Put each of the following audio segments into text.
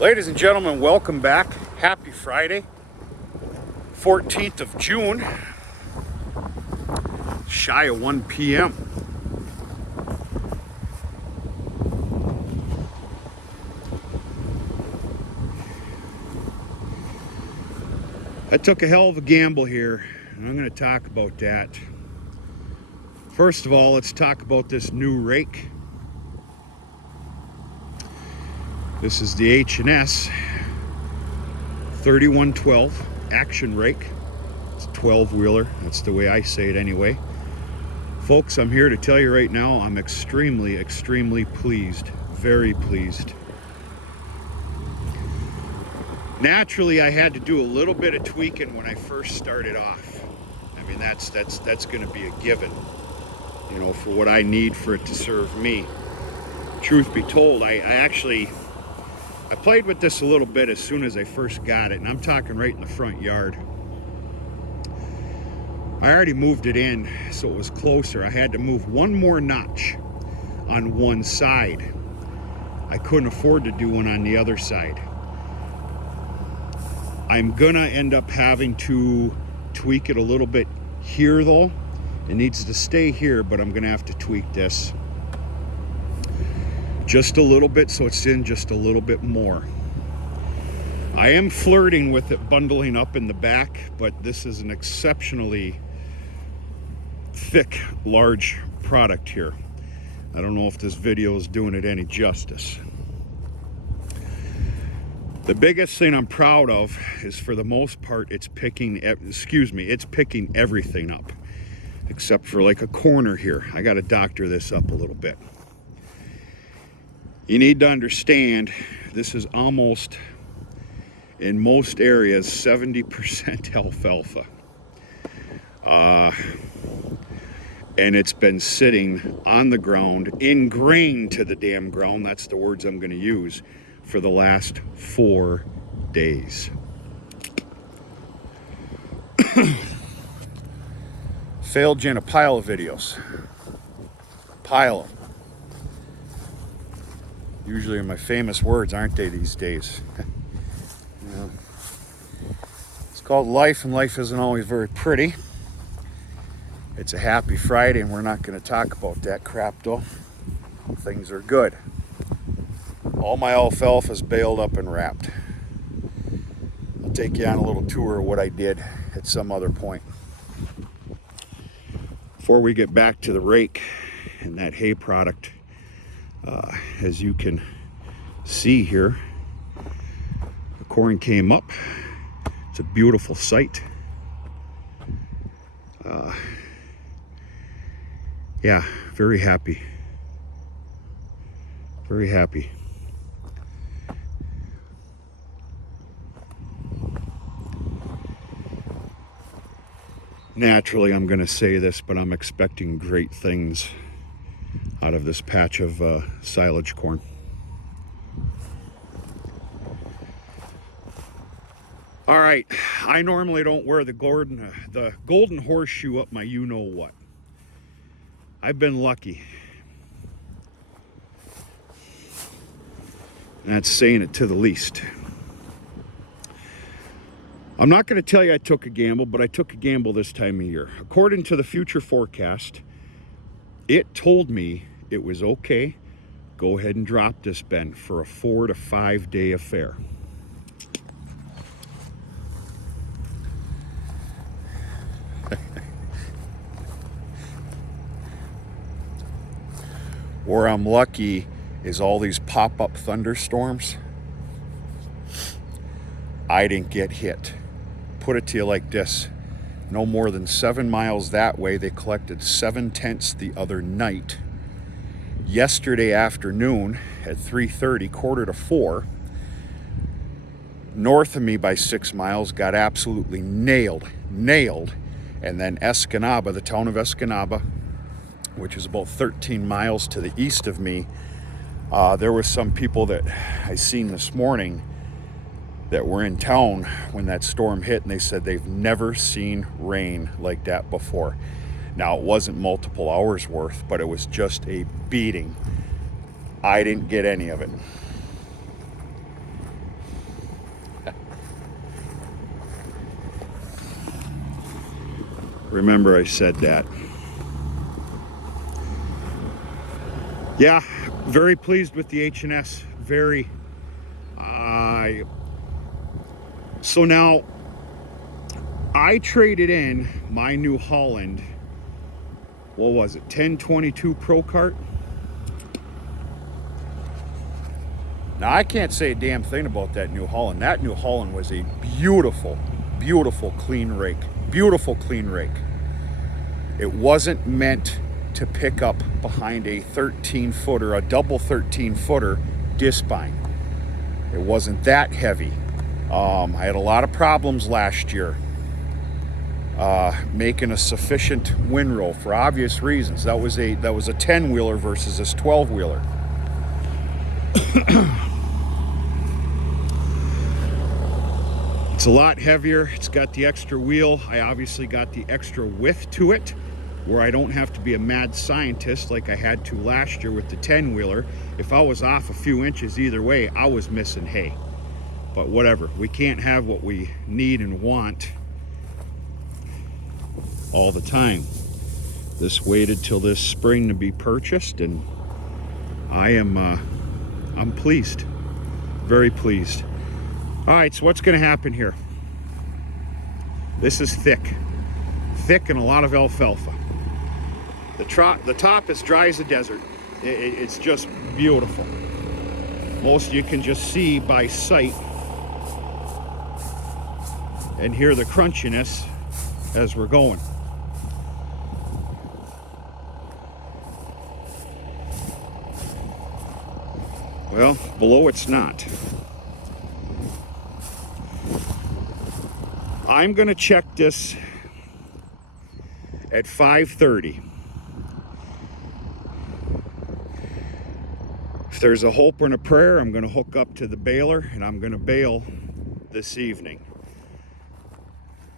Ladies and gentlemen, welcome back. Happy Friday, 14th of June, shy of 1 p.m. I took a hell of a gamble here, and I'm going to talk about that. First of all, let's talk about this new rake. This is the H&S 3112 action rake. It's a 12-wheeler. That's the way I say it anyway. Folks, I'm here to tell you right now, I'm extremely pleased. Very pleased. Naturally, I had to do a little bit of tweaking when I first started off. I mean, that's going to be a given, you know, for what I need for it to serve me. Truth be told, I played with this a little bit as soon as I first got it, and I'm talking right in the front yard. I already moved it in, so it was closer. I had to move one more notch on one side. I couldn't afford to do one on the other side. I'm gonna end up having to tweak it a little bit here though. It needs to stay here, but I'm gonna have to tweak this just a little bit so it's in just a little bit more. I am flirting with it bundling up in the back, but this is an exceptionally thick, large product here. I don't know if this video is doing it any justice. The biggest thing I'm proud of is, for the most part, it's picking everything up, except for like a corner here. I got to doctor this up a little bit. You need to understand, this is almost, in most areas, 70% alfalfa. And it's been sitting on the ground, ingrained to the damn ground, that's the words I'm going to use, for the last 4 days. Failed you in a pile of videos. Pile them. Usually are my famous words, aren't they, these days? You know, it's called life, and life isn't always very pretty. It's a happy Friday, and we're not going to talk about that crap, though. Things are good. All my alfalfa's baled up and wrapped. I'll take you on a little tour of what I did at some other point. Before we get back to the rake and that hay product, as you can see here, the corn came up. It's a beautiful sight. Yeah, very happy. Very happy. Naturally, I'm going to say this, but I'm expecting great things out of this patch of silage corn. All right, I normally don't wear the golden horseshoe up my you-know-what. I've been lucky. And that's saying it to the least. I'm not going to tell you I took a gamble, but I took a gamble this time of year. According to the future forecast, it told me it was okay. Go ahead and drop this, Ben, for a 4 to 5 day affair. Where I'm lucky is all these pop-up thunderstorms. I didn't get hit. Put it to you like this. No more than 7 miles that way, they collected 7/10 the other night. Yesterday afternoon at 3:30, 3:45, north of me by 6 miles, got absolutely nailed. And then Escanaba, the town of Escanaba, which is about 13 miles to the east of me, there were some people that I seen this morning that were in town when that storm hit, and they said they've never seen rain like that before. Now, it wasn't multiple hours worth, but it was just a beating. I didn't get any of it. Remember I said that. Yeah, very pleased with the H&S. Very. So now, I traded in my New Holland, what was it, 1022 Pro Kart? Now, I can't say a damn thing about that New Holland. That New Holland was a beautiful, beautiful clean rake. Beautiful clean rake. It wasn't meant to pick up behind a 13-footer, a double 13-footer disc spine. It wasn't that heavy. I had a lot of problems last year making a sufficient windrow for obvious reasons. That was a 10-wheeler versus this 12-wheeler. It's a lot heavier. It's got the extra wheel. I obviously got the extra width to it, where I don't have to be a mad scientist like I had to last year with the 10-wheeler. If I was off a few inches either way, I was missing hay. But whatever, we can't have what we need and want all the time. This waited till this spring to be purchased, and I'm pleased, very pleased. All right, so what's going to happen here? This is thick and a lot of alfalfa. The top is dry as a desert. It's just beautiful. Most you can just see by sight and hear the crunchiness as we're going. Well, below it's not. I'm gonna check this at 5:30. If there's a hope and a prayer, I'm gonna hook up to the baler and I'm gonna bale this evening.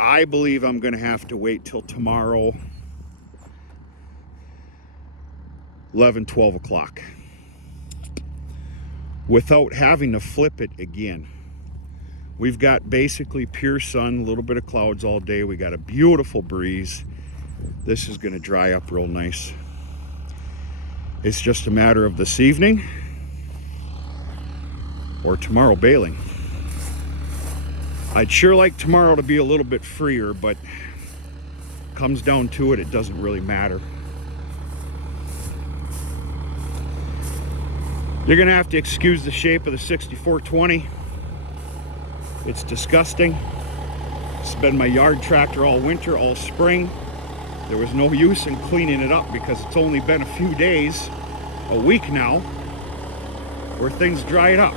I believe I'm gonna have to wait till tomorrow, 11, 12 o'clock, without having to flip it again. We've got basically pure sun, a little bit of clouds all day. We got a beautiful breeze. This is gonna dry up real nice. It's just a matter of this evening or tomorrow baling. I'd sure like tomorrow to be a little bit freer, but comes down to it, it doesn't really matter. You're gonna have to excuse the shape of the 6420. It's disgusting. It's been my yard tractor all winter, all spring. There was no use in cleaning it up because it's only been a few days, a week now, where things dried up.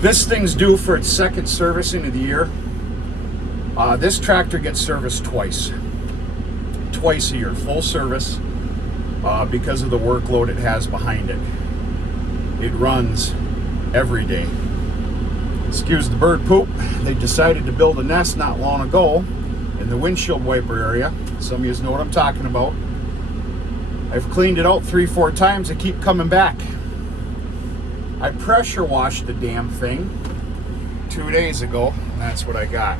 This thing's due for its second servicing of the year. This tractor gets serviced twice a year, full service, because of the workload it has behind it. It runs every day. Excuse the bird poop. They decided to build a nest not long ago in the windshield wiper area. Some of you know what I'm talking about. I've cleaned it out 3-4 times. They keep coming back. I pressure washed the damn thing 2 days ago, and that's what I got.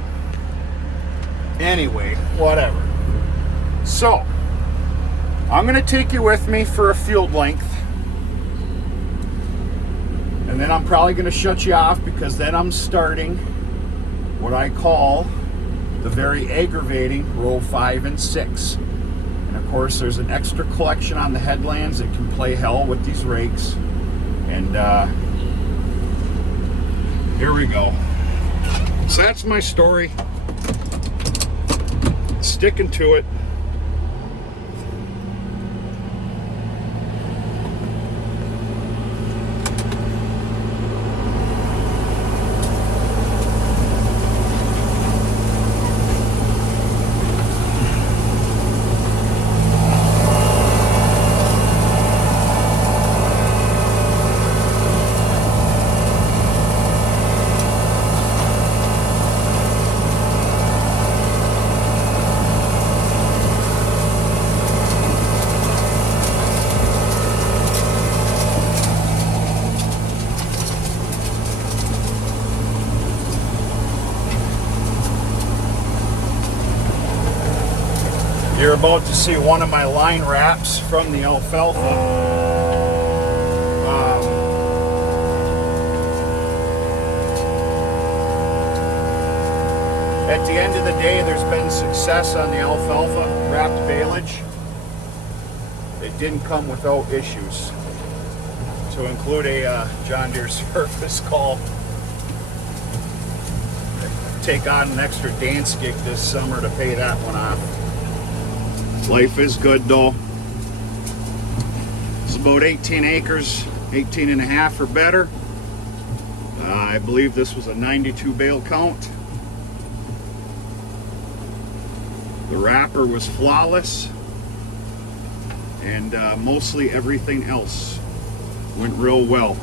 Anyway, whatever. So, I'm gonna take you with me for a field length, and then I'm probably gonna shut you off because then I'm starting what I call the very aggravating row 5 and 6. And of course, there's an extra collection on the headlands that can play hell with these rakes. And here we go. So that's my story. Sticking to it. You're about to see one of my line wraps from the alfalfa. At the end of the day, there's been success on the alfalfa wrapped baleage. It didn't come without issues, to include a John Deere service call. Take on an extra dance gig this summer to pay that one off. Life is good though. It's about 18 acres, 18 and a half or better. I believe this was a 92 bale count. The wrapper was flawless, and mostly everything else went real well.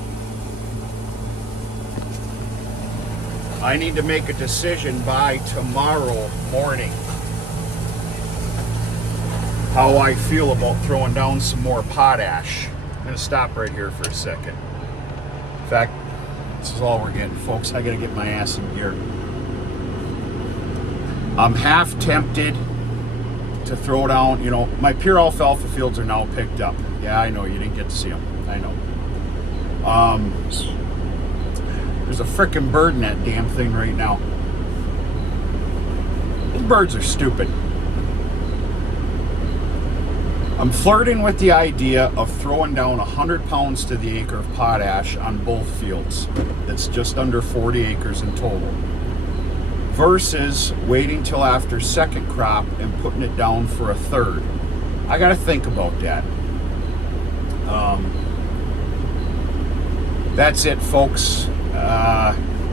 I need to make a decision by tomorrow morning how I feel about throwing down some more potash. I'm going to stop right here for a second. In fact, this is all we're getting, folks. I got to get my ass in gear. I'm half tempted to throw down, you know, my pure alfalfa fields are now picked up. Yeah, I know, you didn't get to see them. I know. There's a frickin' bird in that damn thing right now. Those birds are stupid. I'm flirting with the idea of throwing down 100 pounds to the acre of potash on both fields. That's just under 40 acres in total. Versus waiting till after second crop and putting it down for a third. I gotta think about that. That's it, folks.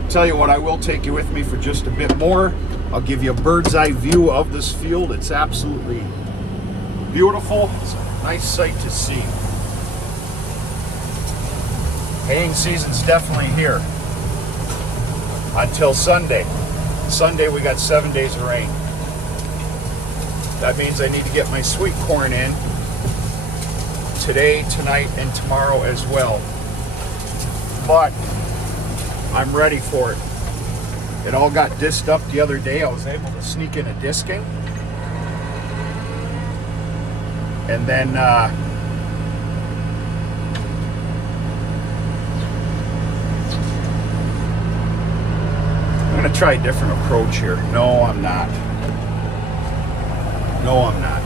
Tell you what, I will take you with me for just a bit more. I'll give you a bird's eye view of this field. It's absolutely beautiful. It's a nice sight to see. Haying season's definitely here until Sunday. Sunday we got 7 days of rain. That means I need to get my sweet corn in today, tonight, and tomorrow as well. But I'm ready for it. It all got disked up the other day. I was able to sneak in a disking. And then I'm going to try a different approach here. No, I'm not. No, I'm not.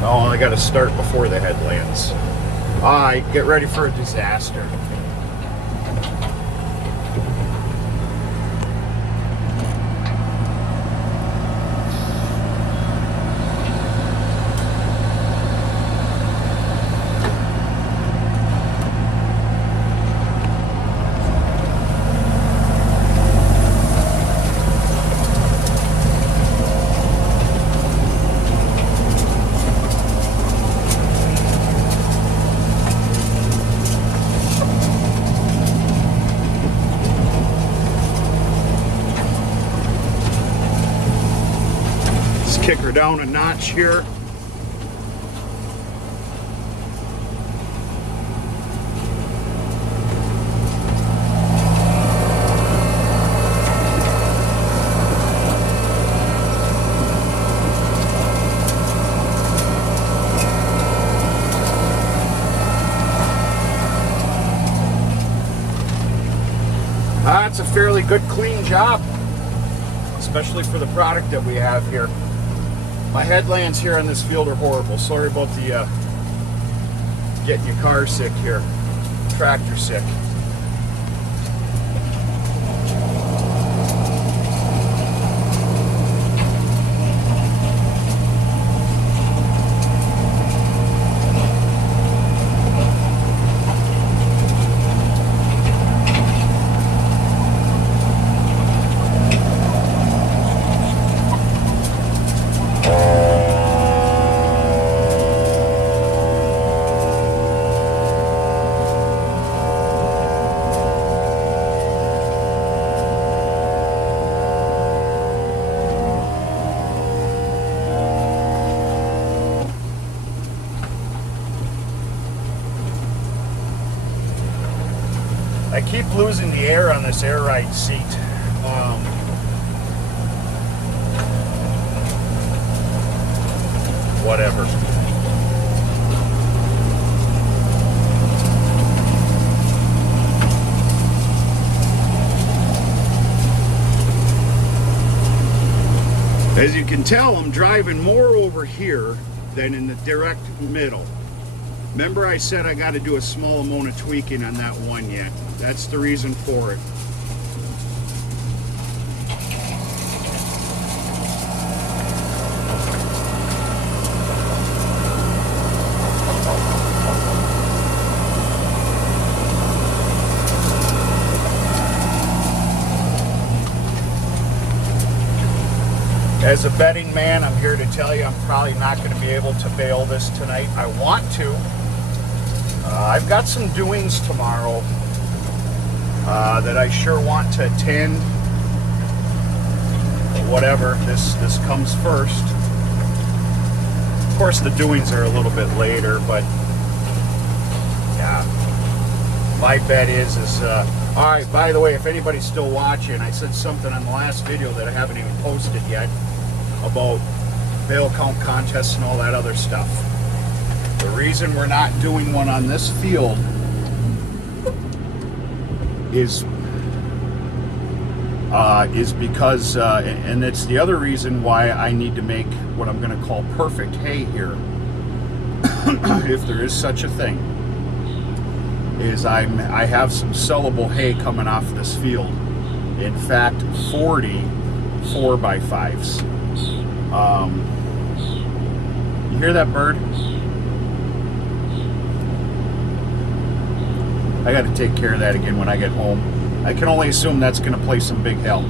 No, I got to start before the headlands. All right, get ready for a disaster. Kick her down a notch here. That's a fairly good clean job, especially for the product that we have here. My headlands here on this field are horrible. Sorry about the getting your car sick here, tractor sick. I keep losing the air on this air ride seat. whatever. As you can tell, I'm driving more over here than in the direct middle. Remember I said I got to do a small amount of tweaking on that one yet. That's the reason for it. As a betting man, I'm here to tell you I'm probably not going to be able to bail this tonight. I want to. I've got some doings tomorrow that I sure want to attend. But whatever, this comes first. Of course, the doings are a little bit later, but yeah. My bet is all right, by the way, if anybody's still watching, I said something on the last video that I haven't even posted yet about bale count contests and all that other stuff. The reason we're not doing one on this field is because, and it's the other reason why I need to make what I'm going to call perfect hay here, if there is such a thing, is I have some sellable hay coming off this field. In fact, 40 4x5s. You hear that bird? I got to take care of that again when I get home. I can only assume that's going to play some big help.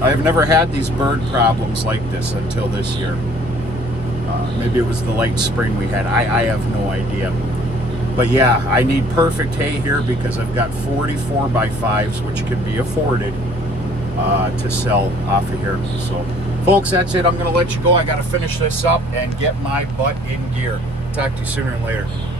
I have never had these bird problems like this until this year. Maybe it was the late spring we had. I have no idea. But yeah, I need perfect hay here because I've got 40 4x5s, which can be afforded to sell off of here. So, folks, that's it. I'm going to let you go. I got to finish this up and get my butt in gear. Talk to you sooner and later.